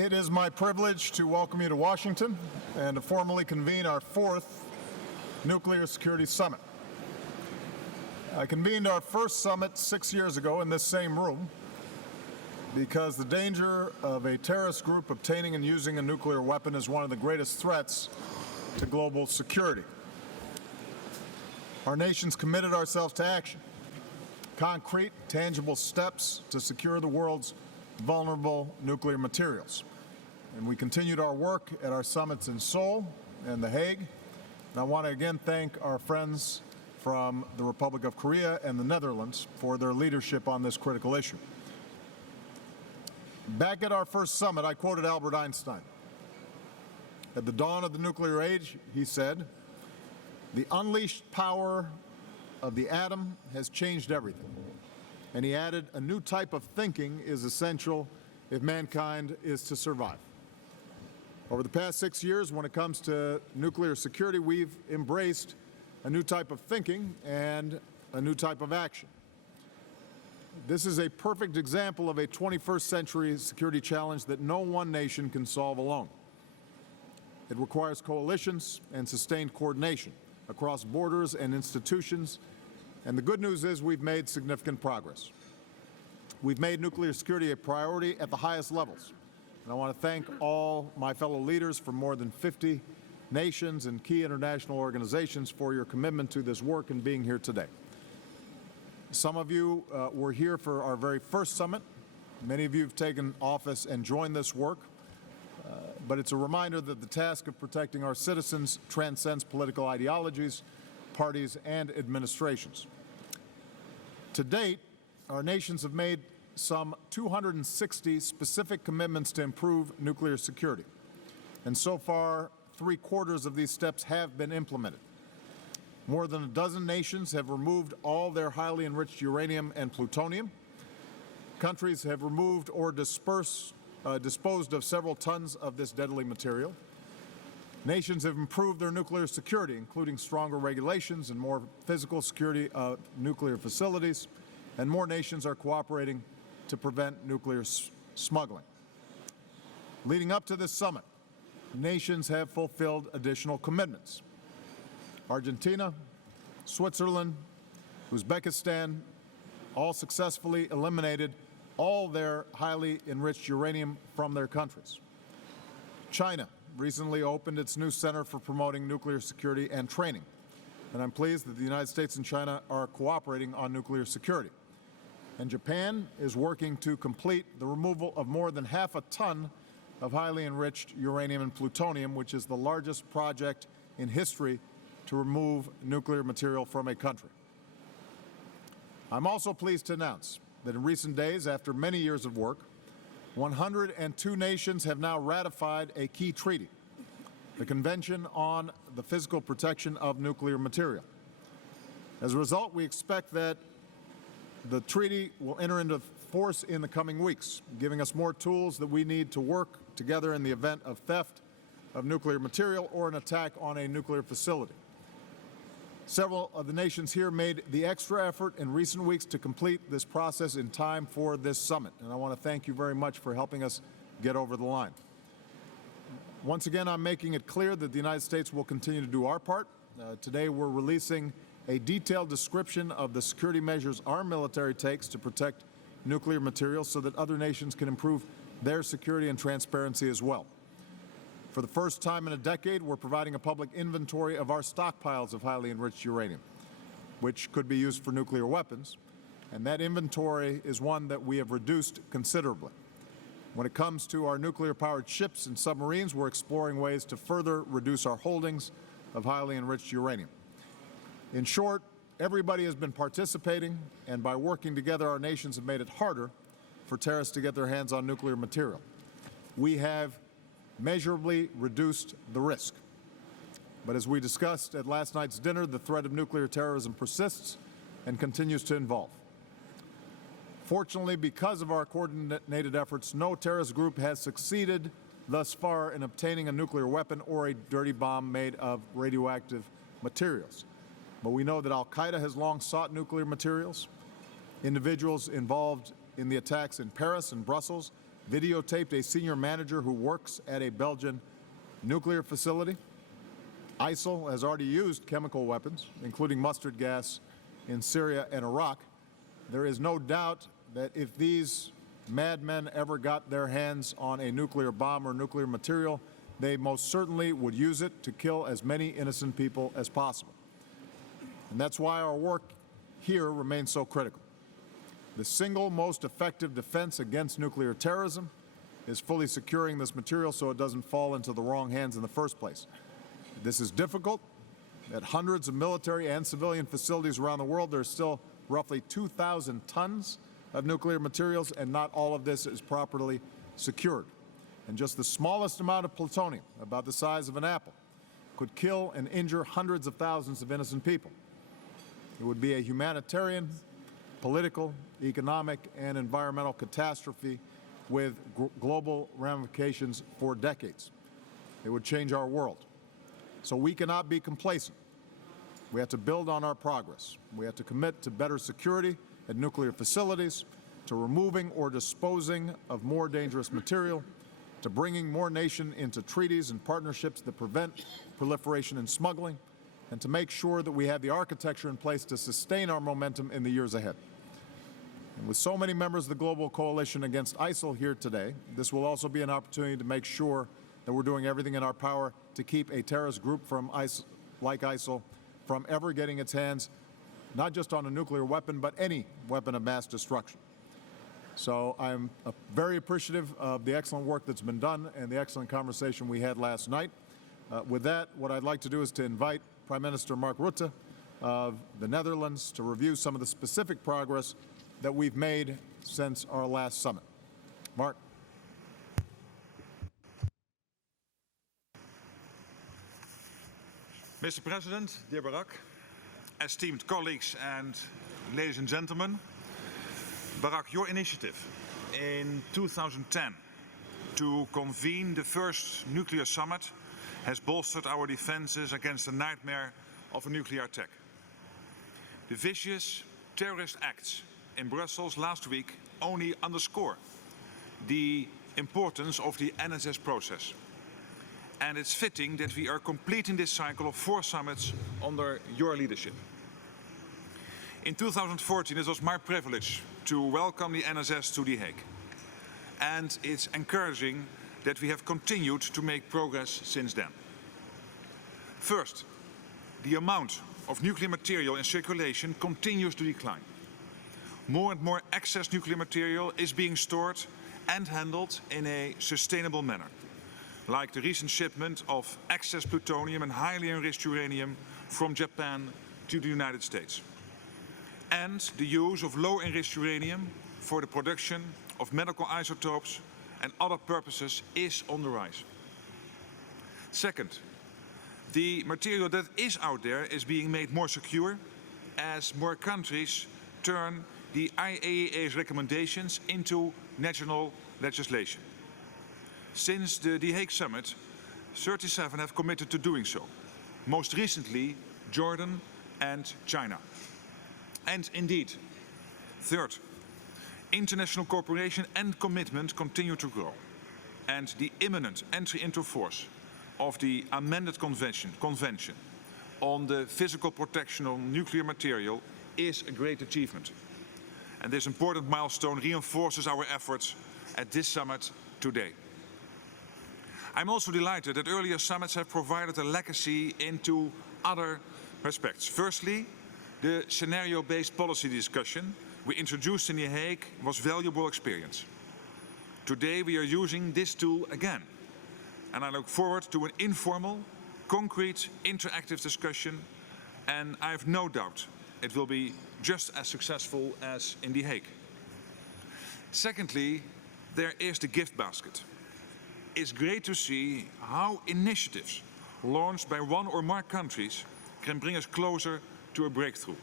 It is my privilege to welcome you to Washington and to formally convene our fourth Nuclear Security Summit. I convened our first summit 6 years ago in this same room because the danger of a terrorist group obtaining and using a nuclear weapon is one of the greatest threats to global security. Our nations committed ourselves to action, concrete, tangible steps to secure the world's vulnerable nuclear materials. And we continued our work at our summits in Seoul and The Hague. And I want to again thank our friends from the Republic of Korea and the Netherlands for their leadership on this critical issue. Back at our first summit, I quoted Albert Einstein. At the dawn of the nuclear age, he said, "The unleashed power of the atom has changed everything." And he added, "A new type of thinking is essential if mankind is to survive." Over the past 6 years, when it comes to nuclear security, we've embraced a new type of thinking and a new type of action. This is a perfect example of a 21st century security challenge that no one nation can solve alone. It requires coalitions and sustained coordination across borders and institutions. And the good news is we've made significant progress. We've made nuclear security a priority at the highest levels. And I want to thank all my fellow leaders from more than 50 nations and key international organizations for your commitment to this work and being here today. Some of you were here for our very first summit. Many of you have taken office and joined this work. But it's a reminder that the task of protecting our citizens transcends political ideologies, parties, and administrations. To date, our nations have made some 260 specific commitments to improve nuclear security. And so far, 3/4 of these steps have been implemented. More than a dozen nations have removed all their highly enriched uranium and plutonium. Countries have removed or disposed of several tons of this deadly material. Nations have improved their nuclear security, including stronger regulations and more physical security of nuclear facilities, and more nations are cooperating to prevent nuclear smuggling. Leading up to this summit, nations have fulfilled additional commitments. Argentina, Switzerland, Uzbekistan all successfully eliminated all their highly enriched uranium from their countries. China recently opened its new Center for Promoting Nuclear Security and Training, and I'm pleased that the United States and China are cooperating on nuclear security. And Japan is working to complete the removal of more than half a ton of highly enriched uranium and plutonium, which is the largest project in history to remove nuclear material from a country. I'm also pleased to announce that in recent days, after many years of work, 102 nations have now ratified a key treaty, the Convention on the Physical Protection of Nuclear Material. As a result, we expect that the treaty will enter into force in the coming weeks, giving us more tools that we need to work together in the event of theft of nuclear material or an attack on a nuclear facility. Several of the nations here made the extra effort in recent weeks to complete this process in time for this summit, and I want to thank you very much for helping us get over the line. Once again, I'm making it clear that the United States will continue to do our part. Today, we're releasing a detailed description of the security measures our military takes to protect nuclear materials so that other nations can improve their security and transparency as well. For the first time in a decade, we're providing a public inventory of our stockpiles of highly enriched uranium, which could be used for nuclear weapons, and that inventory is one that we have reduced considerably. When it comes to our nuclear-powered ships and submarines, we're exploring ways to further reduce our holdings of highly enriched uranium. In short, everybody has been participating, and by working together, our nations have made it harder for terrorists to get their hands on nuclear material. We have measurably reduced the risk. But as we discussed at last night's dinner, the threat of nuclear terrorism persists and continues to evolve. Fortunately, because of our coordinated efforts, no terrorist group has succeeded thus far in obtaining a nuclear weapon or a dirty bomb made of radioactive materials. But we know that al-Qaeda has long sought nuclear materials. Individuals involved in the attacks in Paris and Brussels videotaped a senior manager who works at a Belgian nuclear facility. ISIL has already used chemical weapons, including mustard gas, in Syria and Iraq. There is no doubt that if these madmen ever got their hands on a nuclear bomb or nuclear material, they most certainly would use it to kill as many innocent people as possible. And that's why our work here remains so critical. The single most effective defense against nuclear terrorism is fully securing this material so it doesn't fall into the wrong hands in the first place. This is difficult. At hundreds of military and civilian facilities around the world, there's still roughly 2,000 tons of nuclear materials, and not all of this is properly secured. And just the smallest amount of plutonium, about the size of an apple, could kill and injure hundreds of thousands of innocent people. It would be a humanitarian, political, economic, and environmental catastrophe with global ramifications for decades. It would change our world. So we cannot be complacent. We have to build on our progress. We have to commit to better security at nuclear facilities, to removing or disposing of more dangerous material, to bringing more nations into treaties and partnerships that prevent proliferation and smuggling, and to make sure that we have the architecture in place to sustain our momentum in the years ahead. And with so many members of the global coalition against ISIL here today, this will also be an opportunity to make sure that we're doing everything in our power to keep a terrorist group like ISIL from ever getting its hands not just on a nuclear weapon, but any weapon of mass destruction. So I'm very appreciative of the excellent work that's been done and the excellent conversation we had last night. With that, what I'd like to do is to invite Prime Minister Mark Rutte of the Netherlands to review some of the specific progress that we've made since our last summit. Mark. Mr. President, dear Barack, esteemed colleagues and ladies and gentlemen, Barack, your initiative in 2010 to convene the first nuclear summit has bolstered our defenses against the nightmare of a nuclear attack. The vicious terrorist acts in Brussels last week only underscore the importance of the NSS process. And it's fitting that we are completing this cycle of 4 summits under your leadership. In 2014, it was my privilege to welcome the NSS to The Hague. And it's encouraging that we have continued to make progress since then. First, the amount of nuclear material in circulation continues to decline. More and more excess nuclear material is being stored and handled in a sustainable manner, like the recent shipment of excess plutonium and highly enriched uranium from Japan to the United States. And the use of low-enriched uranium for the production of medical isotopes and other purposes is on the rise. Second, the material that is out there is being made more secure as more countries turn the IAEA's recommendations into national legislation. Since the The Hague Summit, 37 have committed to doing so, most recently Jordan and China. And indeed, third, international cooperation and commitment continue to grow, and the imminent entry into force of the amended convention on the physical protection of nuclear material is a great achievement. And this important milestone reinforces our efforts at this summit today. I'm also delighted that earlier summits have provided a legacy into other respects. Firstly, the scenario-based policy discussion we introduced in The Hague was valuable experience. Today we are using this tool again, and I look forward to an informal, concrete, interactive discussion, and I have no doubt it will be just as successful as in The Hague. Secondly, there is the gift basket. It's great to see how initiatives launched by one or more countries can bring us closer to a breakthrough.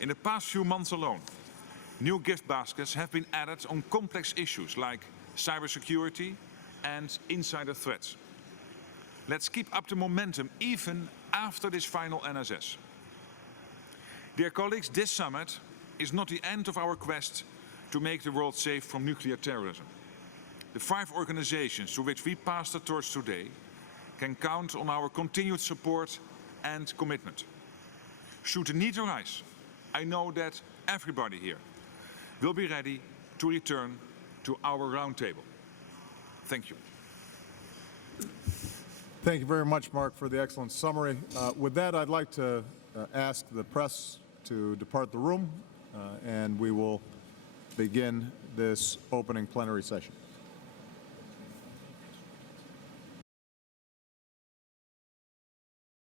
In the past few months alone, new gift baskets have been added on complex issues like cybersecurity and insider threats. Let's keep up the momentum even after this final NSS. Dear colleagues, this summit is not the end of our quest to make the world safe from nuclear terrorism. the 5 organizations to which we pass the torch today can count on our continued support and commitment. Should the need arise, I know that everybody here will be ready to return to our roundtable. Thank you. Thank you very much, Mark, for the excellent summary. With that, I'd like to ask the press to depart the room, and we will begin this opening plenary session.